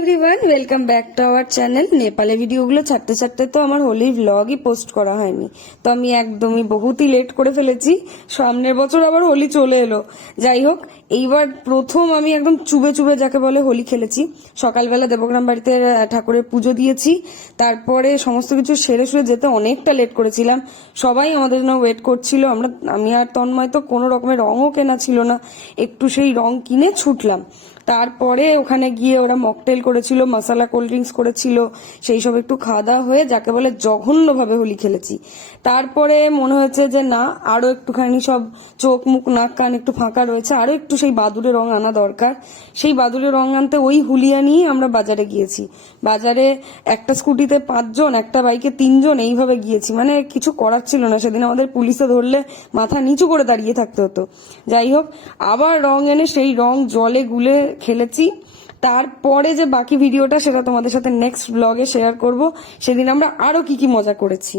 Everyone, welcome back to our channel. নেপালে ভিডিওগুলো ছাড়তে ছাড়তে তো আমার হোলির ভ্লগই পোস্ট করা হয়নি, তো আমি একদমই বহুতই লেট করে ফেলেছি। সামনের বছর আবার হোলি চলে এলো। যাই হোক, এইবার প্রথম আমি একদম চুবে চুবে যাকে বলে হোলি খেলেছি। সকালবেলা দেবগ্রাম বাড়িতে ঠাকুরের পুজো দিয়েছি, তারপরে সমস্ত কিছু সেরে সুরে যেতে অনেকটা লেট করেছিলাম। সবাই আমাদের জন্য ওয়েট করছিল। আমি আর তন্ময় তো কোনো রকমের রঙও কেনা ছিল না, একটু সেই রং কিনে ছুটলাম। তারপরে ওখানে গিয়ে ওরা মকটেল করেছিল, মশলা কোল্ড ড্রিঙ্কস করেছিল, সেই সব একটু খাওয়া দাওয়া হয়ে যাকে বলে জঘন্যভাবে হোলি খেলেছি। তারপরে মনে হয়েছে যে না, আরো একটুখানি সব চোখ মুখ নাক কান একটু ফাঁকা রয়েছে, আরো একটু সেই বাদুড়ে রং আনা দরকার। সেই বাদুড়ে রং আনতে ওই হুলিয়া নিয়ে আমরা বাজারে গিয়েছি। বাজারে একটা স্কুটিতে 5 জন, একটা বাইকে 3 জন, এইভাবে গিয়েছি। মানে কিছু করার ছিল না, সেদিন আমাদের পুলিশে ধরলে মাথা নিচু করে দাঁড়িয়ে থাকতে হতো। যাই হোক, আবার রং এনে সেই রং জলে গুলে খেলেছি। তারপরে যে বাকি ভিডিওটা, সেটা তোমাদের সাথে নেক্সট ব্লগে শেয়ার করব। সেদিন আমরা আরো কি কি মজা করেছি।